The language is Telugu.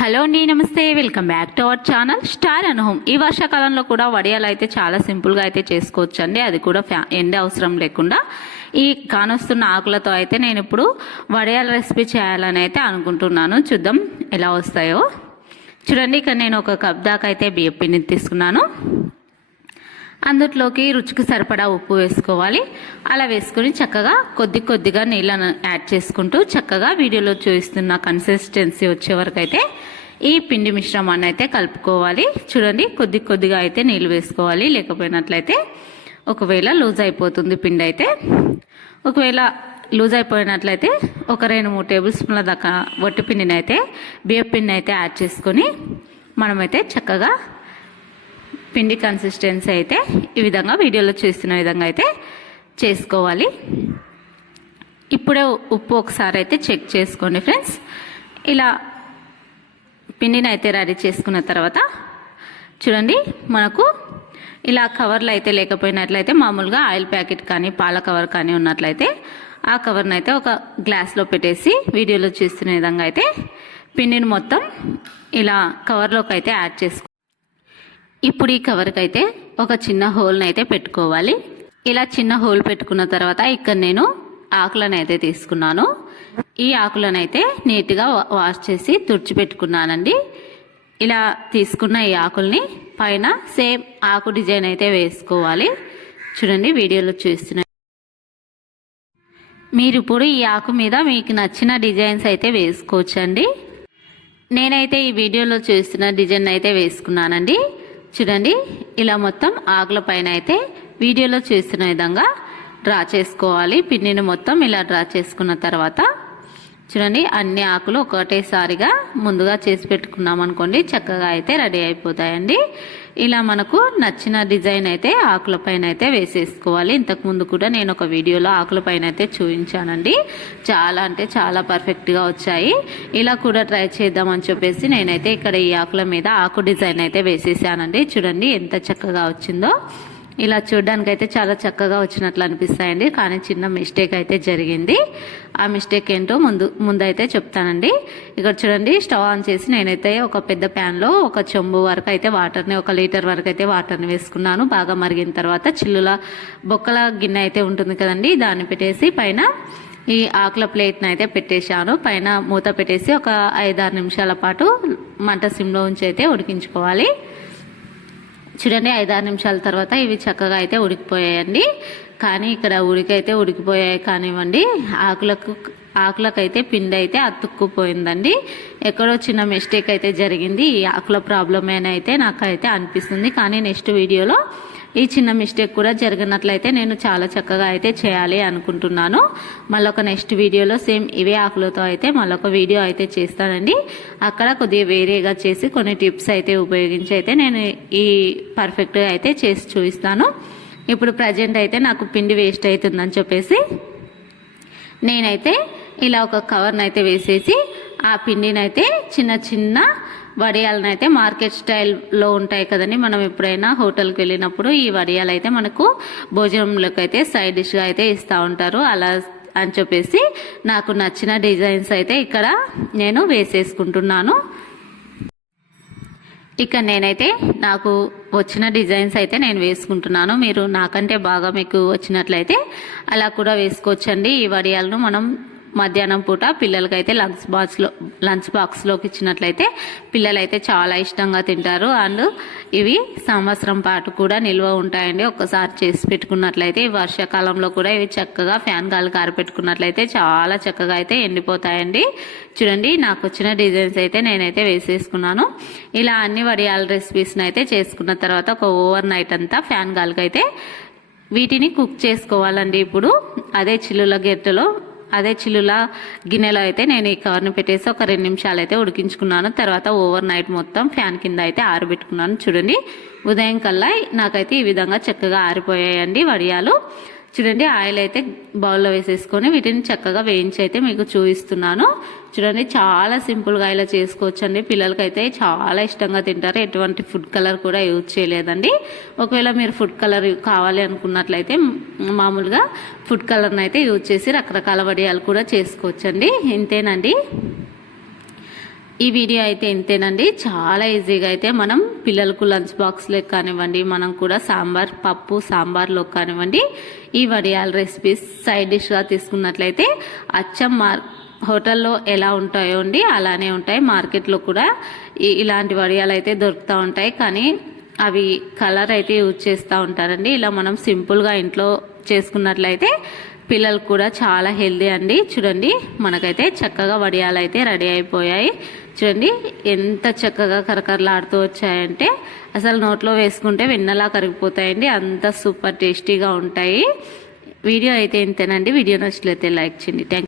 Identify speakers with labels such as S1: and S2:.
S1: హలో అండి నమస్తే. Welcome back to our channel star and home ఈ వర్షాకాలంలో కూడా వడియాలు అయితే చాలా సింపుల్గా అయితే చేసుకోవచ్చు అండి అది కూడా ఫ్యా ఎండ అవసరం లేకుండా. ఈ కానొస్తున్న ఆకులతో అయితే నేను ఇప్పుడు వడియాల రెసిపీ చేయాలని అయితే అనుకుంటున్నాను. చూద్దాం ఎలా వస్తాయో. చూడండి ఇక్కడ నేను ఒక కప్ దాకా అయితే బియ్యం పిండిని తీసుకున్నాను. అందులోకి రుచికి సరిపడా ఉప్పు వేసుకోవాలి. అలా వేసుకుని చక్కగా కొద్ది కొద్దిగా నీళ్ళను యాడ్ చేసుకుంటూ చక్కగా వీడియోలో చూపిస్తున్న కన్సిస్టెన్సీ వచ్చే వరకు అయితే ఈ పిండి మిశ్రమాన్ని అయితే కలుపుకోవాలి. చూడండి కొద్ది కొద్దిగా అయితే నీళ్ళు వేసుకోవాలి. లేకపోయినట్లయితే ఒకవేళ లూజ్ అయిపోతుంది పిండి అయితే. ఒకవేళ లూజ్ అయిపోయినట్లయితే ఒక రెండు మూడు టేబుల్ స్పూన్ల దాకా వట్టి పిండిని అయితే బియ్యం పిండిని అయితే యాడ్ చేసుకొని మనమైతే చక్కగా పిండి కన్సిస్టెన్సీ అయితే ఈ విధంగా వీడియోలో చూస్తున్న విధంగా అయితే చేసుకోవాలి. ఇప్పుడే ఉప్పు ఒకసారి అయితే చెక్ చేసుకోండి ఫ్రెండ్స్ ఇలా పిండిని అయితే రెడీ చేసుకున్న తర్వాత చూడండి మనకు ఇలా కవర్లు అయితే లేకపోయినట్లయితే మామూలుగా ఆయిల్ ప్యాకెట్ కానీ పాల కవర్ కానీ ఉన్నట్లయితే ఆ కవర్ని అయితే ఒక గ్లాస్లో పెట్టేసి వీడియోలో చూస్తున్న విధంగా అయితే పిండిని మొత్తం ఇలా కవర్లోకి అయితే యాడ్ చేసుకో ఇప్పుడు ఈ కవర్కి అయితే ఒక చిన్న హోల్ని అయితే పెట్టుకోవాలి. ఇలా చిన్న హోల్ పెట్టుకున్న తర్వాత ఇక్కడ నేను ఆకులను అయితే తీసుకున్నాను. ఈ ఆకులనైతే నీట్గా వాష్ చేసి తుడిచిపెట్టుకున్నానండి. ఇలా తీసుకున్న ఈ ఆకుల్ని పైన సేమ్ ఆకు డిజైన్ అయితే వేసుకోవాలి. చూడండి వీడియోలో చూస్తున్న మీరు ఇప్పుడు ఈ ఆకు మీద మీకు నచ్చిన డిజైన్స్ అయితే వేసుకోవచ్చండి. నేనైతే ఈ వీడియోలో చూస్తున్న డిజైన్ అయితే వేసుకున్నానండి. చూడండి ఇలా మొత్తం ఆకుల పైన అయితే వీడియోలో చూస్తున్న విధంగా డ్రా చేసుకోవాలి. పిన్నిని మొత్తం ఇలా డ్రా చేసుకున్న తర్వాత చూడండి అన్ని ఆకులు ఒకటేసారిగా ముందుగా చేసి పెట్టుకున్నాం అనుకోండి చక్కగా అయితే రెడీ అయిపోతాయండి. ఇలా మనకు నచ్చిన డిజైన్ అయితే ఆకుల పైన అయితే వేసేసుకోవాలి. ఇంతకు ముందు కూడా నేను ఒక వీడియోలో ఆకుల పైన అయితే చూపించానండి. చాలా అంటే చాలా పర్ఫెక్ట్గా వచ్చాయి. ఇలా కూడా ట్రై చేద్దామని చెప్పేసి నేనైతే ఇక్కడ ఈ ఆకుల మీద ఆకు డిజైన్ అయితే వేసేసానండి. చూడండి ఎంత చక్కగా వచ్చిందో. ఇలా చూడడానికి అయితే చాలా చక్కగా వచ్చినట్లు అనిపిస్తాయండి. కానీ చిన్న మిస్టేక్ అయితే జరిగింది. ఆ మిస్టేక్ ఏంటో ముందు ముందైతే చెప్తానండి. ఇక్కడ చూడండి స్టవ్ ఆన్ చేసి నేనైతే ఒక పెద్ద ప్యాన్లో ఒక చెంబు వరకు అయితే వాటర్ని ఒక లీటర్ వరకు అయితే వాటర్ని వేసుకున్నాను. బాగా మరిగిన తర్వాత చిల్లుల బొక్కల గిన్నె అయితే ఉంటుంది కదండి దాన్ని పెట్టేసి పైన ఈ ఆకుల ప్లేట్ని అయితే పెట్టేశాను. పైన మూత పెట్టేసి ఒక ఐదారు నిమిషాల పాటు మంట సిమ్లో ఉంచి అయితే ఉడికించుకోవాలి. చూడండి ఐదారు నిమిషాల తర్వాత ఇవి చక్కగా అయితే ఉడికిపోయాయండి. కానీ ఇక్కడ ఉడికైతే ఉడికిపోయాయి కానివ్వండి. ఆకులకు ఆకులకైతే పిండి అయితే అతుక్కుపోయిందండి. ఎక్కడో చిన్న మిస్టేక్ అయితే జరిగింది. ఈ ఆకుల ప్రాబ్లమేనైతే అయితే నాకైతే అనిపిస్తుంది. కానీ నెక్స్ట్ వీడియోలో ఈ చిన్న మిస్టేక్ కూడా జరిగినట్లయితే నేను చాలా చక్కగా అయితే చేయాలి అనుకుంటున్నాను. మళ్ళొక ఒక నెక్స్ట్ వీడియోలో సేమ్ ఇవే ఆకులతో అయితే మళ్ళొక వీడియో అయితే చేస్తానండి. అక్కడ కొద్దిగా వేరేగా చేసి కొన్ని టిప్స్ అయితే ఉపయోగించి అయితే నేను ఈ పర్ఫెక్ట్గా అయితే చేసి చూపిస్తాను. ఇప్పుడు ప్రజెంట్ అయితే నాకు పిండి వేస్ట్ అవుతుందని చెప్పేసి నేనైతే ఇలా ఒక కవర్ని అయితే వేసేసి ఆ పిండిని అయితే చిన్న చిన్న వడియాలను అయితే మార్కెట్ స్టైల్లో ఉంటాయి కదండి. మనం ఎప్పుడైనా హోటల్కి వెళ్ళినప్పుడు ఈ వడియాలు అయితే మనకు భోజనంలోకి అయితే సైడ్ డిష్గా అయితే ఇస్తూ ఉంటారు. అలా అని చెప్పేసి నాకు నచ్చిన డిజైన్స్ అయితే ఇక్కడ నేను వేసేసుకుంటున్నాను. ఇక నేనైతే నాకు వచ్చిన డిజైన్స్ అయితే నేను వేసుకుంటున్నాను. మీరు నాకంటే బాగా మీకు వచ్చినట్లయితే అలా కూడా వేసుకోవచ్చండి. ఈ వడియాలను మనం మధ్యాహ్నం పూట పిల్లలకైతే లంచ్ బాక్స్లో లంచ్ బాక్స్లోకి ఇచ్చినట్లయితే పిల్లలైతే చాలా ఇష్టంగా తింటారు. అండ్ ఇవి సంవత్సరం పాటు కూడా నిల్వ ఉంటాయండి. ఒక్కసారి చేసి పెట్టుకున్నట్లయితే ఈ వర్షాకాలంలో కూడా ఇవి చక్కగా ఫ్యాన్ గాలి కారపెట్టుకున్నట్లయితే చాలా చక్కగా అయితే ఎండిపోతాయండి. చూడండి నాకు వచ్చిన డిజైన్స్ అయితే నేనైతే వేసేసుకున్నాను. ఇలా అన్ని వడియాల రెసిపీస్ని అయితే చేసుకున్న తర్వాత ఒక ఓవర్ నైట్ అంతా ఫ్యాన్ గాలికి అయితే వీటిని కుక్ చేసుకోవాలండి. ఇప్పుడు అదే చిల్లుల గెట్టెలో అదే చిల్లుల గిన్నెలో అయితే నేను ఈ కవర్ని పెట్టేసి ఒక రెండు నిమిషాలు అయితే ఉడికించుకున్నాను. తర్వాత ఓవర్ నైట్ మొత్తం ఫ్యాన్ కింద అయితే ఆరబెట్టుకున్నాను. చూడండి ఉదయం కల్లా నాకైతే ఈ విధంగా చక్కగా ఆరిపోయాయండి వడియాలు. చూడండి ఆయిల్ అయితే బౌల్లో వేసేసుకొని వీటిని చక్కగా వేయించి అయితే మీకు చూపిస్తున్నాను. చూడండి చాలా సింపుల్గా ఇలా చేసుకోవచ్చు అండి పిల్లలకైతే చాలా ఇష్టంగా తింటారు. ఎటువంటి ఫుడ్ కలర్ కూడా యూజ్ చేయలేదండి. ఒకవేళ మీరు ఫుడ్ కలర్ కావాలి అనుకున్నట్లయితే మామూలుగా ఫుడ్ కలర్ని అయితే యూజ్ చేసి రకరకాల వడియాలు కూడా చేసుకోవచ్చండి. ఇంతేనండి. ఈ వీడియో అయితే ఇంతేనండి. చాలా ఈజీగా అయితే మనం పిల్లలకు లంచ్ బాక్స్లో కానివ్వండి మనం కూడా సాంబార్ పప్పు సాంబార్లో కానివ్వండి ఈ వడియాల రెసిపీస్ సైడ్ డిష్గా తీసుకున్నట్లయితే అచ్చం మార్ హోటల్లో ఎలా ఉంటాయో అండి అలానే ఉంటాయి. మార్కెట్లో కూడా ఇలాంటి వడియాలు అయితే దొరుకుతూ ఉంటాయి. కానీ అవి కలర్ అయితే యూజ్ చేస్తూ ఉంటారండి. ఇలా మనం సింపుల్గా ఇంట్లో చేసుకున్నట్లయితే పిల్లలు కూడా చాలా హెల్దీ అండి. చూడండి మనకైతే చక్కగా వడియాలు అయితే రెడీ అయిపోయాయి. చూడండి ఎంత చక్కగా కరకరలాడుతూ వచ్చాయంటే అసలు నోట్లో వేసుకుంటే వెన్నలా కరిగిపోతాయండి అంత సూపర్ టేస్టీగా ఉంటాయి. వీడియో అయితే ఇంతేనండి. వీడియో నచ్చినట్లయితే లైక్ చేయండి. థ్యాంక్